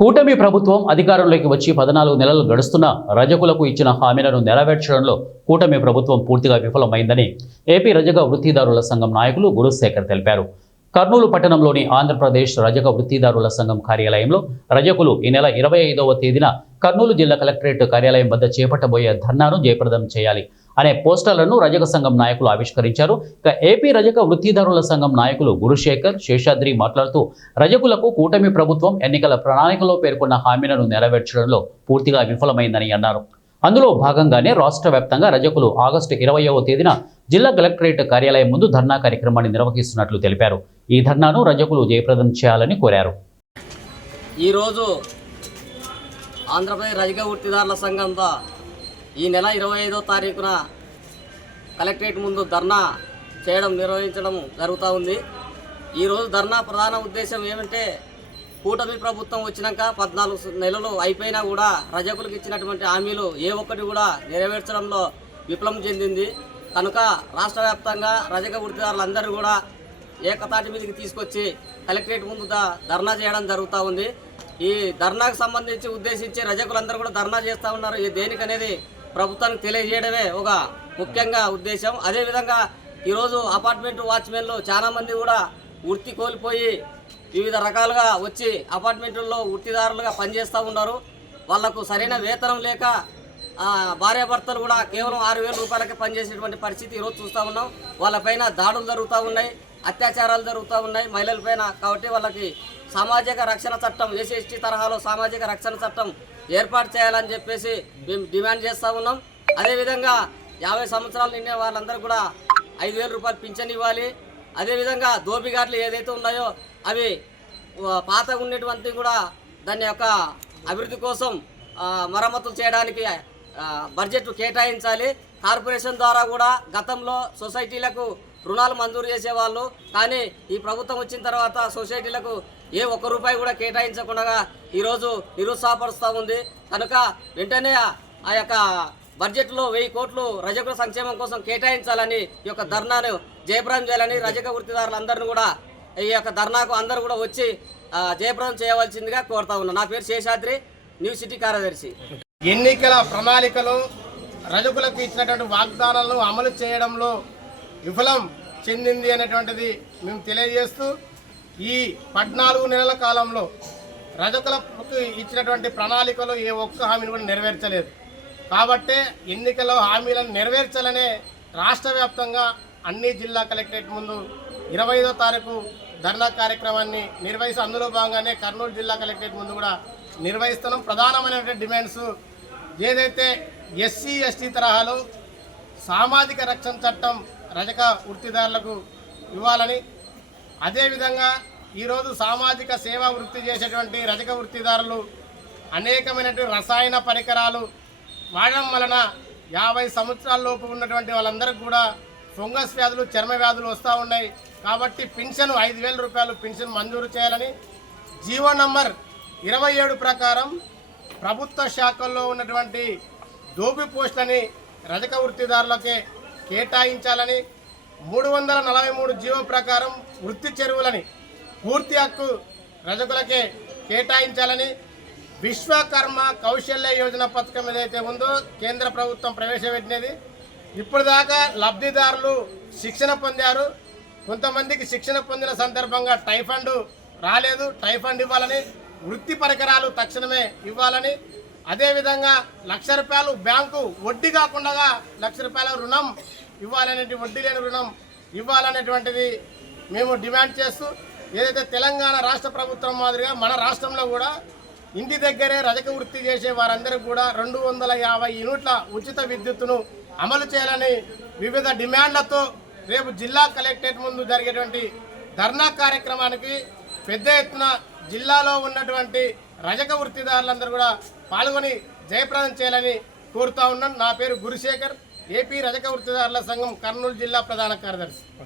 కూటమి ప్రభుత్వం అధికారంలోకి వచ్చి పద్నాలుగు నెలలు గడుస్తున్న రజకులకు ఇచ్చిన హామీలను నెరవేర్చడంలో కూటమి ప్రభుత్వం పూర్తిగా విఫలమైందని ఏపీ రజక వృత్తిదారుల సంఘం నాయకులు గురుశేఖర్ తెలిపారు. కర్నూలు పట్టణంలోని ఆంధ్రప్రదేశ్ రజక వృత్తిదారుల సంఘం కార్యాలయంలో రజకులు ఈ నెల ఇరవై ఐదవ తేదీన కర్నూలు జిల్లా కలెక్టరేట్ కార్యాలయం వద్ద చేపట్టబోయే ధర్నాను జయప్రదం చేయాలి. అనే పోస్టర్లను రజక సంఘం నాయకులు ఆవిష్కరించారు. ఇక ఏపీ రజక వృత్తిదారుల సంఘం నాయకులు గురుశేఖర్ శేషాద్రి మాట్లాడుతూ రజకులకు కూటమి ప్రభుత్వం ఎన్నికల ప్రణాళికలో పేర్కొన్న హామీలను నెరవేర్చడంలో పూర్తిగా విఫలమైందని అన్నారు. అందులో భాగంగానే రాష్ట్ర వ్యాప్తంగా రజకులు ఆగస్టు ఇరవయవ తేదీన జిల్లా కలెక్టరేట్ కార్యాలయం ముందు ధర్నా కార్యక్రమాన్ని నిర్వహిస్తున్నట్లు తెలిపారు. ఈ ధర్నాను రజకులు జయప్రదం చేయాలని కోరారు. ఈరోజు ఆంధ్రప్రదేశ్ రజక వృత్తిదారుల సంఘంతో ఈ నెల ఇరవై ఐదో తారీఖున కలెక్టరేట్ ముందు ధర్నా చేయడం నిర్వహించడం జరుగుతూ ఉంది. ఈరోజు ధర్నా ప్రధాన ఉద్దేశం ఏమంటే కూటమి ప్రభుత్వం వచ్చినాక పద్నాలుగు నెలలు అయిపోయినా కూడా రజకులకు ఇచ్చినటువంటి హామీలు ఏ ఒక్కటి కూడా నెరవేర్చడంలో విఫలం చెందింది. కనుక రాష్ట్ర వ్యాప్తంగా రజక వృత్తిదారులందరూ కూడా ఏకతాటి మీదకి తీసుకొచ్చి కలెక్టరేట్ ముందు ధర్నా చేయడం జరుగుతూ ఉంది. ఈ ధర్నాకు సంబంధించి ఉద్దేశించి రజకులందరూ కూడా ధర్నా చేస్తూ ఉన్నారు. ఇది దేనికనేది ప్రభుత్వానికి తెలియజేయడమే ఒక ముఖ్యంగా ఉద్దేశం. అదేవిధంగా ఈరోజు అపార్ట్మెంట్ వాచ్మెన్లు చాలామంది కూడా వృత్తి కోల్పోయి వివిధ రకాలుగా వచ్చి అపార్ట్మెంట్లలో వృత్తిదారులుగా పనిచేస్తూ ఉన్నారు. వాళ్ళకు సరైన వేతనం లేక భార్యాభర్తలు కూడా కేవలం ఆరు వేల రూపాయలకే పనిచేసేటువంటి పరిస్థితి ఈరోజు చూస్తూ ఉన్నాం. వాళ్ళపైన దాడులు జరుగుతూ ఉన్నాయి. అత్యాచారాలు జరుగుతూ ఉన్నాయి మహిళలపైన కాబట్టి వాళ్ళకి సామాజిక రక్షణ చట్టం ఎస్సీ ఎస్టీ తరహాలో సామాజిక రక్షణ చట్టం ఏర్పాటు చేయాలని చెప్పేసి మేము డిమాండ్ చేస్తూ ఉన్నాం. అదేవిధంగా యాభై సంవత్సరాలు నిండే వాళ్ళందరూ కూడా ఐదు వేల రూపాయలు పింఛన్ ఇవ్వాలి. అదేవిధంగా దోపిఘాట్లు ఏదైతే ఉన్నాయో అవి పాత పాతగా ఉన్నటువంటి కూడా దాని యొక్క అభివృద్ధి కోసం మరమ్మతులు చేయడానికి బడ్జెట్ కేటాయించాలి. కార్పొరేషన్ ద్వారా కూడా గతంలో సొసైటీలకు రుణాలు మంజూరు చేసేవాళ్ళు. కానీ ఈ ప్రభుత్వం వచ్చిన తర్వాత సొసైటీలకు ఏ ఒక్క రూపాయి కూడా కేటాయించకుండా ఈరోజు నిరుత్సాహపరుస్తూ ఉంది. కనుక వెంటనే ఆ- యొక్క బడ్జెట్లో వెయ్యి కోట్లు రజకుల సంక్షేమం కోసం కేటాయించాలని ఈ యొక్క ధర్నాను జయప్రదం చేయాలని రజక వృత్తిదారులందరినీ కూడా ఈ యొక్క ధర్నాకు అందరూ కూడా వచ్చి జయప్రదం చేయవలసిందిగా కోరుతా ఉన్నా. నా పేరు శేషాద్రి న్యూ సిటీ కార్యదర్శి. ఎన్నికల ప్రణాళికలు రజకులకు ఇచ్చినటువంటి వాగ్దానాలను అమలు చేయడంలో విఫలం చెందింది అనేటువంటిది మేము తెలియజేస్తూ ఈ పద్నాలుగు నెలల కాలంలో రజకులకు ఇచ్చినటువంటి ప్రణాళికలో ఏ ఒక్క హామీని కూడా నెరవేర్చలేదు. కాబట్టే ఎన్నికల హామీలను నెరవేర్చాలనే రాష్ట్ర వ్యాప్తంగా అన్ని జిల్లా కలెక్టరేట్ ముందు ఇరవై ఐదో తారీఖు ధర్నా కార్యక్రమాన్ని నిర్వహిస్తూ అందులో భాగంగానే కర్నూలు జిల్లా కలెక్టరేట్ ముందు కూడా నిర్వహిస్తున్నాం. ప్రధానమైనటువంటి డిమాండ్స్ ఏదైతే ఎస్సీ ఎస్టీ తరహాలో సామాజిక రక్షణ చట్టం రజక వృత్తిదారులకు ఇవ్వాలని. అదేవిధంగా ఈరోజు సామాజిక సేవా వృత్తి చేసేటువంటి రజక వృత్తిదారులు అనేకమైనటువంటి రసాయన పరికరాలు వాడడం వలన యాభై సంవత్సరాల లోపు ఉన్నటువంటి వాళ్ళందరికీ కూడా ఫంగస్ వ్యాధులు చర్మ వ్యాధులు వస్తూ ఉన్నాయి. కాబట్టి పెన్షన్ ఐదు వేల రూపాయలు పెన్షన్ మంజూరు చేయాలని జీవో నంబర్ ఇరవై ఏడు ప్రకారం ప్రభుత్వ శాఖల్లో ఉన్నటువంటి దోపి పోస్టులని రజక వృత్తిదారులకే కేటాయించాలని మూడు వందల నలభై మూడు జీవో ప్రకారం వృత్తి చెరువులని పూర్తి హక్కు రజకులకే కేటాయించాలని విశ్వకర్మ కౌశల్య యోజన పథకం ఏదైతే ఉందో కేంద్ర ప్రభుత్వం ప్రవేశపెట్టినది ఇప్పుడు దాకా లబ్ధిదారులు శిక్షణ పొందారు. కొంతమందికి శిక్షణ పొందిన సందర్భంగా టైఫండ్ రాలేదు. టైఫండ్ ఇవ్వాలని వృత్తి పరికరాలు తక్షణమే ఇవ్వాలని అదేవిధంగా లక్ష రూపాయలు బ్యాంకు వడ్డీ కాకుండా లక్ష రూపాయల రుణం ఇవ్వాలనేటి వడ్డీ లేని రుణం ఇవ్వాలనేటువంటిది మేము డిమాండ్ చేస్తూ ఏదైతే తెలంగాణ రాష్ట్ర ప్రభుత్వం మాదిరిగా మన రాష్ట్రంలో కూడా ఇంటి దగ్గరే రజక వృత్తి చేసే వారందరూ కూడా రెండు వందల యాభై యూనిట్ల ఉచిత విద్యుత్తును అమలు చేయాలని వివిధ డిమాండ్లతో రేపు జిల్లా కలెక్టరేట్ ముందు జరిగేటువంటి ధర్నా కార్యక్రమానికి పెద్ద ఎత్తున జిల్లాలో ఉన్నటువంటి రజక వృత్తిదారులందరూ కూడా పాల్గొని జయప్రదం చేయాలని కోరుతా ఉన్నాను నా పేరు గురుశేఖర్. ఏపీ రజక వృత్తిదారుల సంఘం కర్నూలు జిల్లా ప్రధాన కార్యదర్శి.